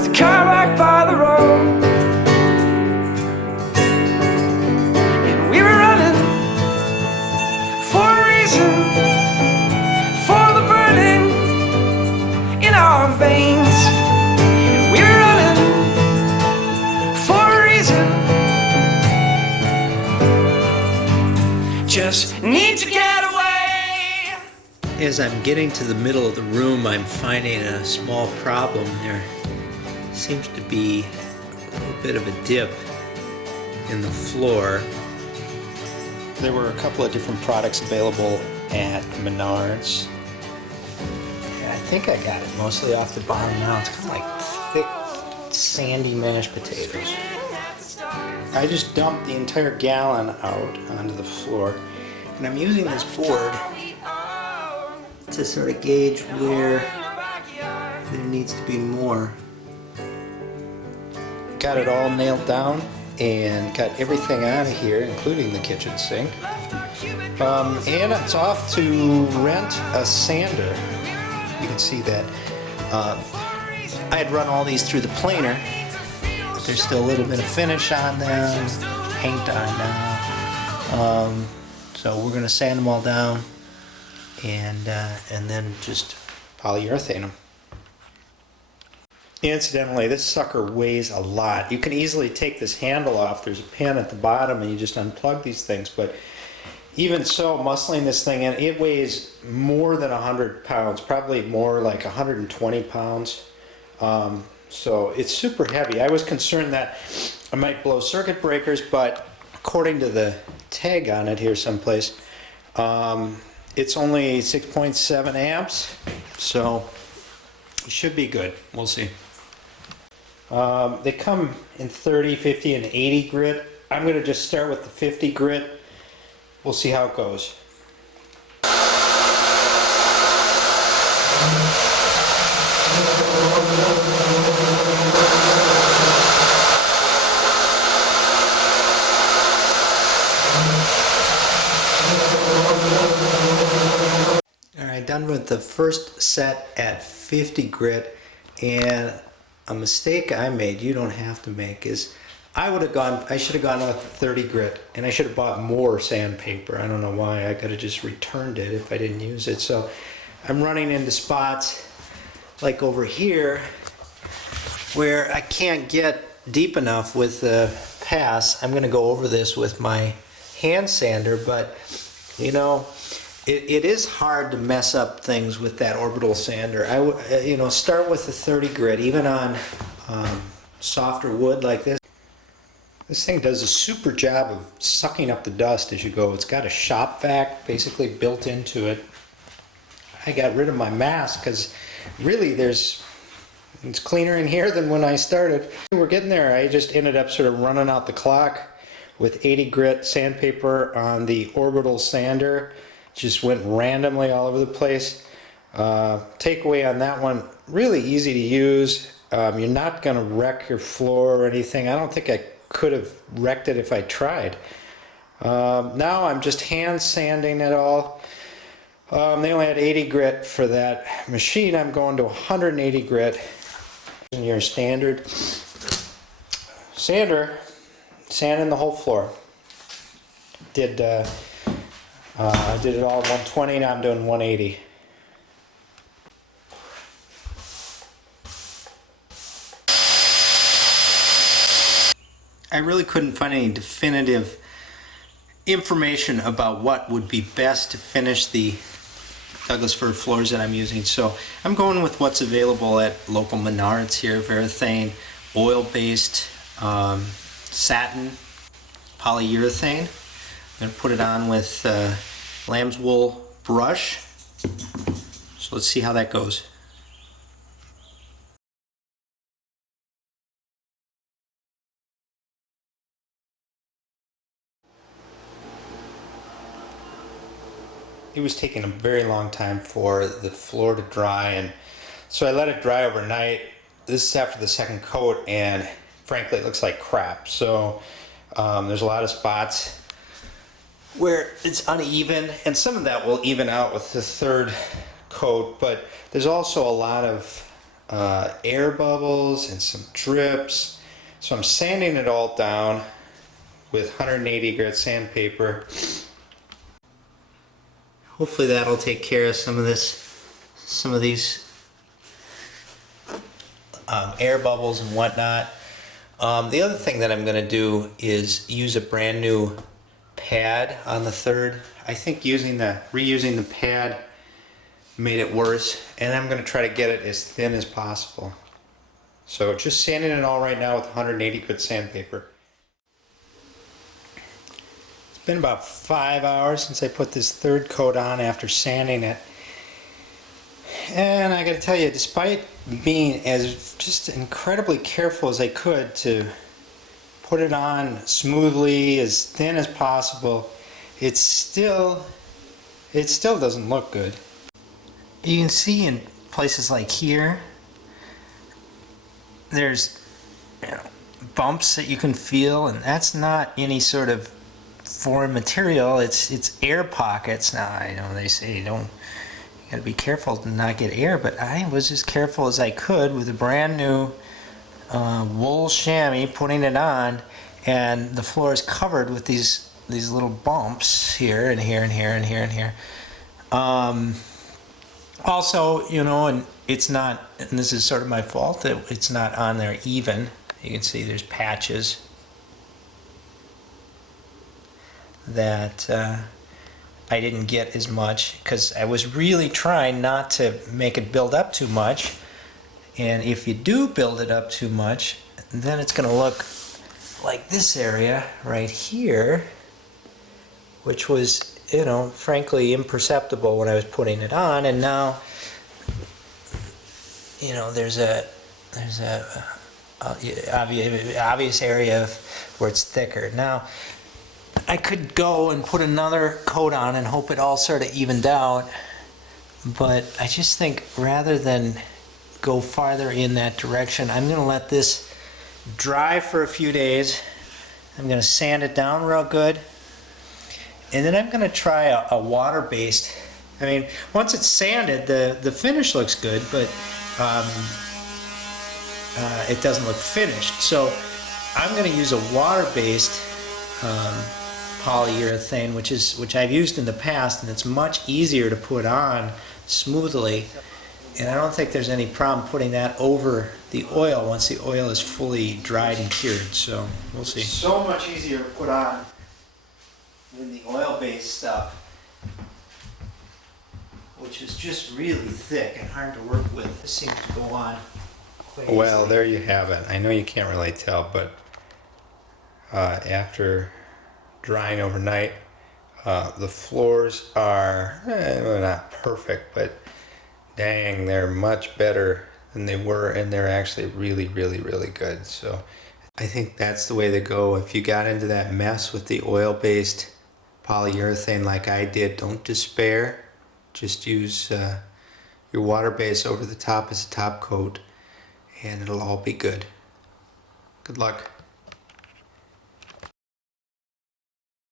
with the car back by the road. And we were running for a reason, for the burning in our veins. And we were running for a reason, just need to get away. As I'm getting to the middle of the room, I'm finding a small problem. There seems to be a little bit of a dip in the floor. There were a couple of different products available at Menards. I think I got it mostly off the bottom now. It's kind of like thick, sandy mashed potatoes. I just dumped the entire gallon out onto the floor, and I'm using this board to sort of gauge where there needs to be more. Got it all nailed down and got everything out of here, including the kitchen sink. And it's off to rent a sander. You can see that. I had run all these through the planer, but there's still a little bit of finish on them, paint on now. So we're going to sand them all down and then just polyurethane them. Incidentally, this sucker weighs a lot. You can easily take this handle off. There's a pin at the bottom and you just unplug these things, but even so, muscling this thing in, it weighs more than 100 pounds, probably more like 120 pounds. So it's super heavy. I was concerned that I might blow circuit breakers, but according to the tag on it here someplace, it's only 6.7 amps, so it should be good. We'll see. They come in 30, 50, and 80 grit. I'm going to just start with the 50 grit. We'll see how it goes. Alright, done with the first set at 50 grit, and a mistake I made, you don't have to make, is I should have gone with 30 grit, and I should have bought more sandpaper. I don't know why. I could have just returned it if I didn't use it. So I'm running into spots like over here where I can't get deep enough with the pass. I'm going to go over this with my hand sander, but you know, it is hard to mess up things with that orbital sander. Start with the 30 grit, even on softer wood like this. This thing does a super job of sucking up the dust as you go. It's got a shop vac basically built into it. I got rid of my mask because really it's cleaner in here than when I started. We're getting there. I just ended up sort of running out the clock with 80 grit sandpaper on the orbital sander. Just went randomly all over the place. Takeaway on that one, really easy to use. You're not going to wreck your floor or anything. I don't think I could have wrecked it if I tried. Now I'm just hand sanding it all. They only had 80 grit for that machine. I'm going to 180 grit. In your standard sander, sanding the whole floor. I did it all at 120, now I'm doing 180. I really couldn't find any definitive information about what would be best to finish the Douglas Fir floors that I'm using, so I'm going with what's available at local Menards here. Varathane, oil-based satin polyurethane. I'm going to put it on with lamb's wool brush, so let's see how that goes. It was taking a very long time for the floor to dry, and so I let it dry overnight. This is after the second coat, and frankly it looks like crap. So there's a lot of spots where it's uneven, and some of that will even out with the third coat, but there's also a lot of air bubbles and some drips. So I'm sanding it all down with 180 grit sandpaper. Hopefully that'll take care of some of these air bubbles and whatnot. The other thing that I'm going to do is use a brand new pad on the third. I think reusing the pad made it worse, and I'm going to try to get it as thin as possible. So just sanding it all right now with 180 grit sandpaper. It's been about 5 hours since I put this third coat on after sanding it. And I got to tell you, despite being as just incredibly careful as I could to put it on smoothly, as thin as possible, it still doesn't look good. You can see in places like here, there's bumps that you can feel, and that's not any sort of foreign material. It's air pockets. Now I know they say you gotta be careful to not get air, but I was as careful as I could with a brand new wool chamois, putting it on, and the floor is covered with these little bumps here and here and here and here and here. Also, and it's not, and this is sort of my fault, that it's not on there even. You can see there's patches that I didn't get as much because I was really trying not to make it build up too much. And if you do build it up too much, then it's going to look like this area right here, which was, frankly imperceptible when I was putting it on. And now, there's a obvious area where it's thicker. Now, I could go and put another coat on and hope it all sort of evened out, but I just think rather than go farther in that direction, I'm going to let this dry for a few days. I'm going to sand it down real good, and then I'm going to try a water-based. I mean, once it's sanded, the finish looks good, but it doesn't look finished. So I'm going to use a water-based polyurethane, which I've used in the past, and it's much easier to put on smoothly, and I don't think there's any problem putting that over the oil once the oil is fully dried and cured. So we'll see. So much easier to put on than the oil-based stuff, which is just really thick and hard to work with. This seems to go on quite easily. Well, there you have it. I know you can't really tell, but after drying overnight, the floors are not perfect, but dang, they're much better than they were, and they're actually really, really, really good. So I think that's the way to go. If you got into that mess with the oil-based polyurethane like I did, don't despair. Just use your water base over the top as a top coat, and it'll all be good. Good luck.